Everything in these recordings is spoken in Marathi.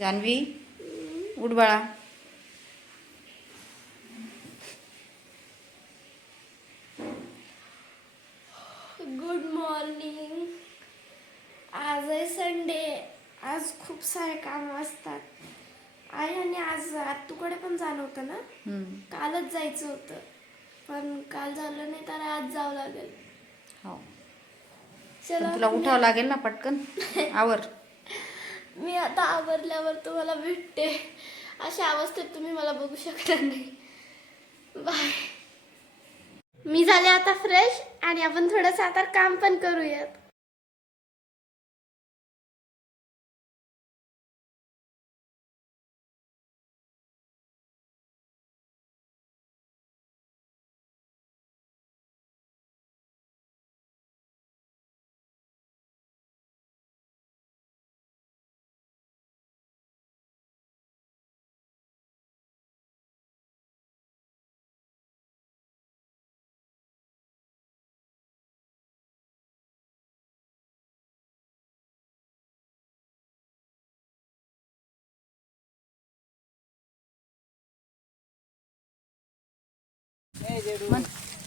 जान्हवी उठ बाळा. गुड मॉर्निंग आज आहे. संडे आज खूप सारे काम असतात. आई आणि आज आत्तूकडे पण जाणं होतं ना. कालच जायचं होतं. पण काल झालं नाही तर आज जावं लागेल. हो. चला. तुला उठावं लागेल ना पटकन? आवर. मी आता आवरल्यावर तुम्हाला भेटते. अशा अवस्थेत तुम्ही मला बघू शकणार नाही. बाय मी झाले आता फ्रेश आणि आपण थोडंसं आता काम पण करूयात.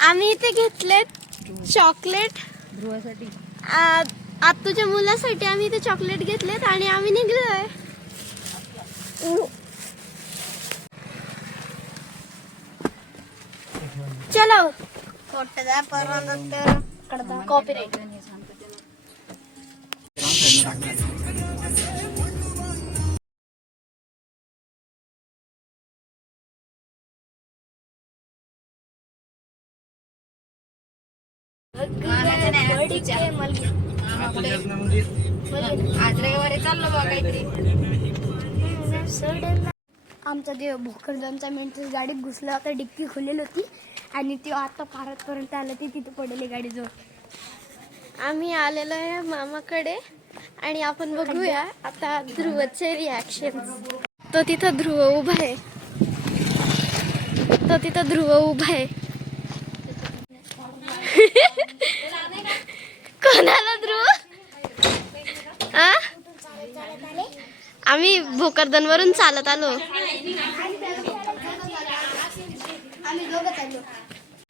आम्ही इथे घेतलेत चॉकलेट. ध्रुवासाठी. आत्तूच्या मुलासाठी आम्ही इथे चॉकलेट घेतलेत आणि आम्ही निघलोय. चलो. कॉपीराइट आज रविवारी चाललो बा काहीतरी आमचा जे भोकरदनचा मेंटल गाडीत घुसला होता डिक्की खुलेली होती आणि ती आता पारतपर्यंत आलं ती तिथे पडली गाडीजवळ. आम्ही आलेलो आहे मामाकडे आणि आपण बघूया आता ध्रुवचे रिॲक्शन तो तिथं ध्रुव उभा आहे. तो तिथं ध्रुव उभा आहे. कोणाला ध्रुव? आ? आम्ही भोकरदन वरून चालत आलो.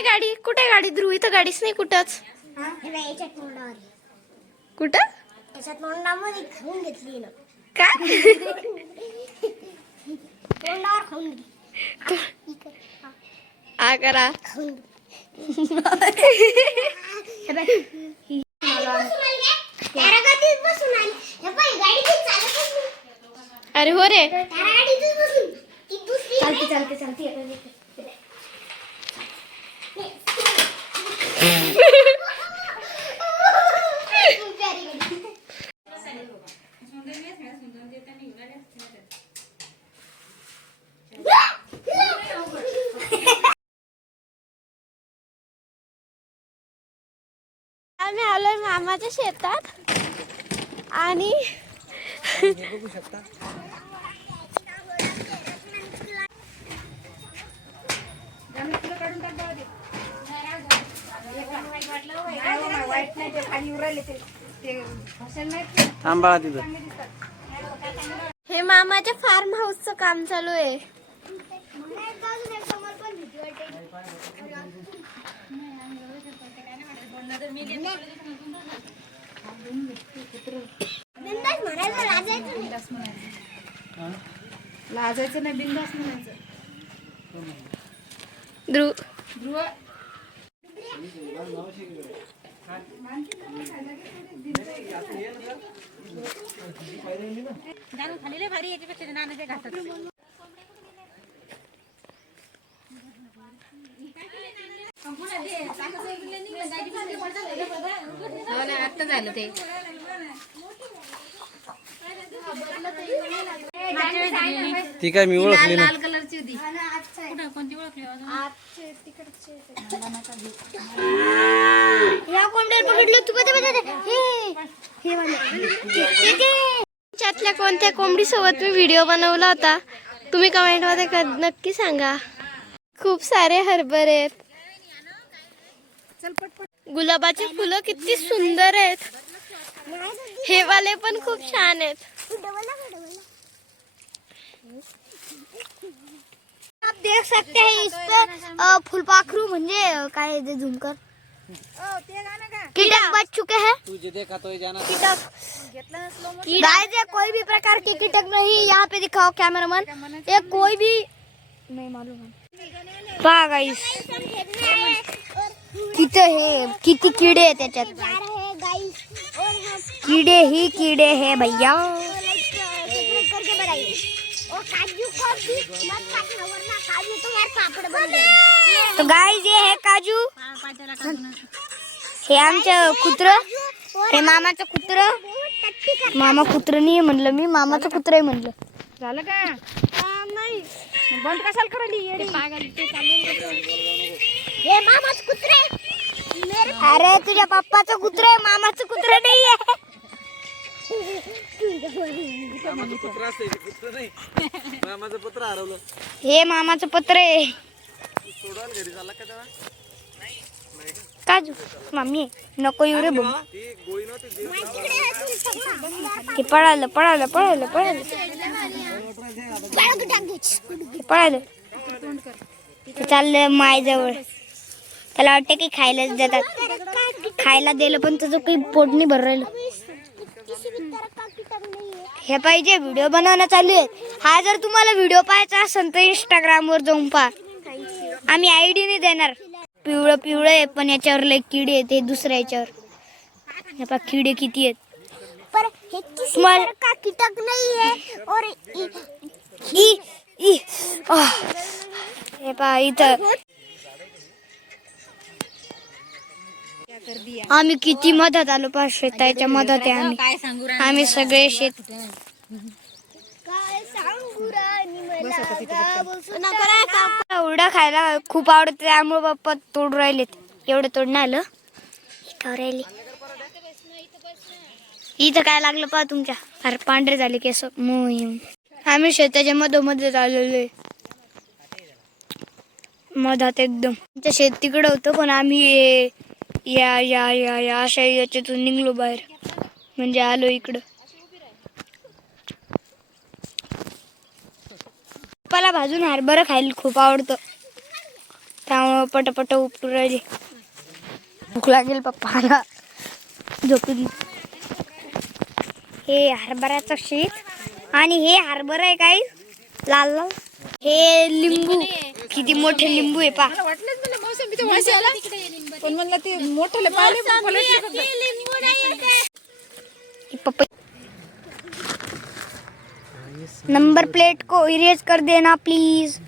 गाडी? कुठे गाडी ध्रुव? इथं गाडीच नाही कुठंच. कुठं? काय? करा. खाऊन बसून आली. हे पाय गाडी ती चालतच नाही. अरे हो रे. चालते चालते चालते. मामाच्या शेतात आणि थांबा तिथं. हे मामाच्या फार्म हाऊसचं काम चालू आहे. म्हणायचं, लाजायचं नाही. बिंदास म्हणायचं. ध्रुव. ध्रुव. हो आत्ता झालं ते? ती काय मी ओळखली ना लाल कलरची होती. या कोंबड्याला पकडलं तू कधी बघा हे हे वाले. हे ते. त्यातल्या कोणत्या कोंबडी सोबत मी व्हिडिओ बनवला होता तुम्ही कमेंटमध्ये नक्की सांगा. खूप सारे हरभरे आहेत. गुलाबाची फुलं किती सुंदर आहेत. हे वाले पण खूप छान आहेत. आप देख सकते हैं इस पे फुलपाखरू म्हणजे काय ते झुमकर? कीटक बच चुके हैं। तुझे देखा तो जाना। कीटक। गाइस ये कोई भी प्रकार के कीटक नहीं यहाँ पे दिखाओ कैमरामैन ये कोई भी नहीं मालूम। पहा गाईस किती हे किती किडे आहे त्याच्यात किडे ही किडे हे भैया. तो गाईज ये काजू. हे आमचं कुत्र. हे मामाचं कुत्र. मामा कुत्र नाही म्हणलं मी मामाचं कुत्र आहे म्हणलं. झालं का? नाही बंद कशाला करायली हे मामाचं कुत्र. अरे तुझ्या पप्पाचं कुत्र आहे मामाचं कुत्र नाही असते कुत्र नाही. माझं पत्र हरवलं. हे मामाचं पत्र आहे. सोडवाल घरी झाला का तेव्हा? काजू मम्मी नको येऊ रे बघ. ती गोळी नव्हती ते पळालं पळालं पळालं पळालं. ते पळालं. ते चाललं मायजवळ. त्याला वाटतं की खायलाच देतात. खायला दिलं पण त्याचं काही पोट नाही भर राहिलं हे पाहिजे व्हिडिओ बनवणं चालू आहे हा जर तुम्हाला व्हिडिओ पाहायचा असेल तर इंस्टाग्राम वर जाऊन पहा. आम्ही आयडी नाही देणार. पिवळं पिवळं आहे पण याच्यावर लय किडे आहेत हे दुसऱ्या याच्यावर. हे पहा किडे किती आहेत. पर हे किसी तुम्हाला- तरह का कीटक नहीं है? और इ- आह. हे पहा इथं. आम्ही किती मदत आलो पहा शेताच्या मदत आहे आम्ही. आम्ही सगळे शेत. एवढं खायला खूप आवडतं त्यामुळे पप्पा तोड राहिलेत. एवढं तोडणं आलं. इथं राहिले. इथं काय लागलं पहा तुमच्या? फार पांढरे झाले केस. मोहीम आम्ही शेताच्या मधोमध्येच आलेलो आहे मधात एकदम. शेत तिकडं होतं पण आम्ही या या या या अशा याच्यातून निघलो बाहेर. म्हणजे आलो इकडं. पप्पाला भाजून हरभरा खायला खूप आवडतं. त्यामुळं पटपट उपटू राहिले. भूक लागेल पप्पाला. झोपून हे हरभऱ्याचं शीत आणि हे हरभरा आहे काय लाल लाल. हे लिंबू. किती मोठे लिंबू आहे पा. पण म्हणलं ते मोठ्याला पाहिले पण पलटले फक्त. पप्पा नंबर प्लेट को इरेज कर देना प्लीज़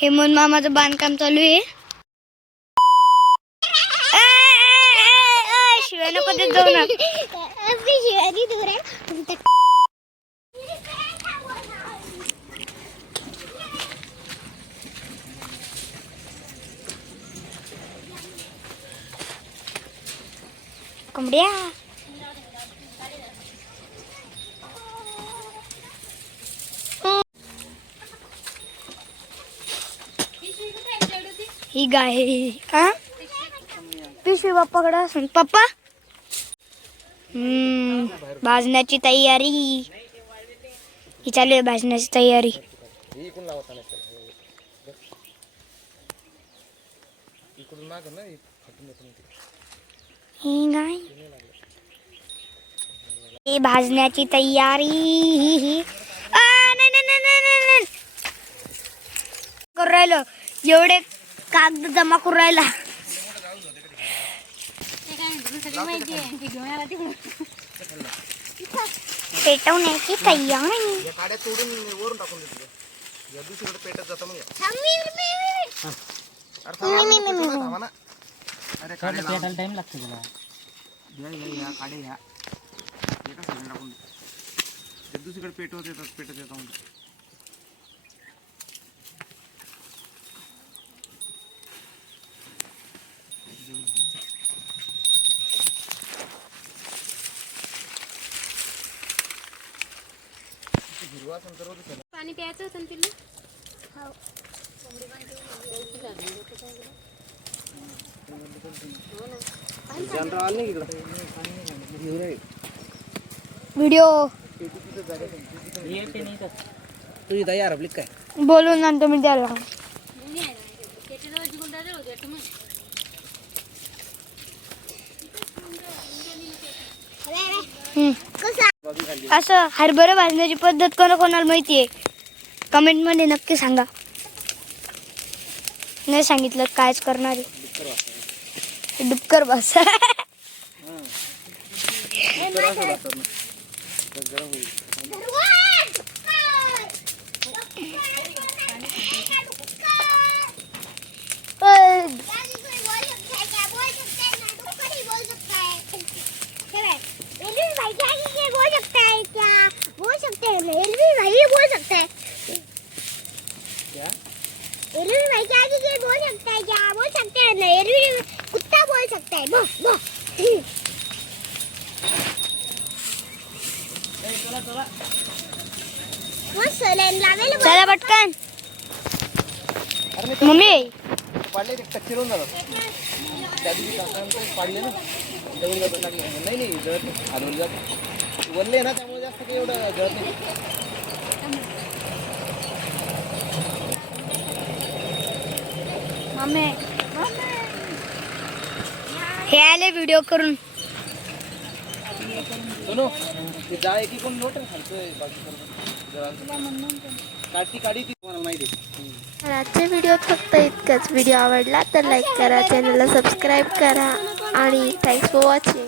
हेमंत मामाचं बांधकाम चालू आहे. शिवाय नको देत जाऊ ना. कोंबड्या ही गाय हा पिशवी बाप्पाकडे असून पप्पा हम्म भाजण्याची तयारी ही चालू आहे भाजण्याची तयारी इकडून माग ना फाटून ही गाय ही भाजण्याची तयारी ही ही आ, नाही नाही नाही नाही नाही, नाही करू राहिलो एवढे कागद जमा करू राहिला पेटवण्याची तयारी काड्या तोडून वरून टाकून देतो या दुसरीकडे पेटत जातं मग अरे काड्या पेटायला टाइम लागतो तुला या या या काड्या ह्या एका साईडला टाकून दे. ते दुसरीकडे पेटवत येतात पेटत येतात पाणी प्यायचं होतं ना तिला व्हिडिओ. तुझी ताई हरपली काय? बोलून आणतो मी द्यायला. असं हरभरा भाजण्याची पद्धत कोणा कोणाला माहिती आहे? कमेंटमध्ये नक्की सांगा. नाही सांगितलं कायच करणार आहे. डुक्कर बस. चला पटकन. मम्मी. पाडले ते कच्चे राहून जातात. त्या दिवशी काकांचं पाडले ना. जवळ जात लागले नाही नाही जळत नाही. हालवून जात वरले ना त्यामुळे जास्त काही एवढं जळत नाही. मम्मी. हे आले व्हिडिओ करून. सोनू. ते जाळ एक कोण नोट खालतोय बाकी जळांचं. काठी काढी ती. तुम्हाला माहिती तर आजच्या व्हिडिओत फक्त इतकंच. व्हिडिओ आवडला तर लाईक करा चॅनलला सबस्क्राईब करा आणि थँक्स फॉर वॉचिंग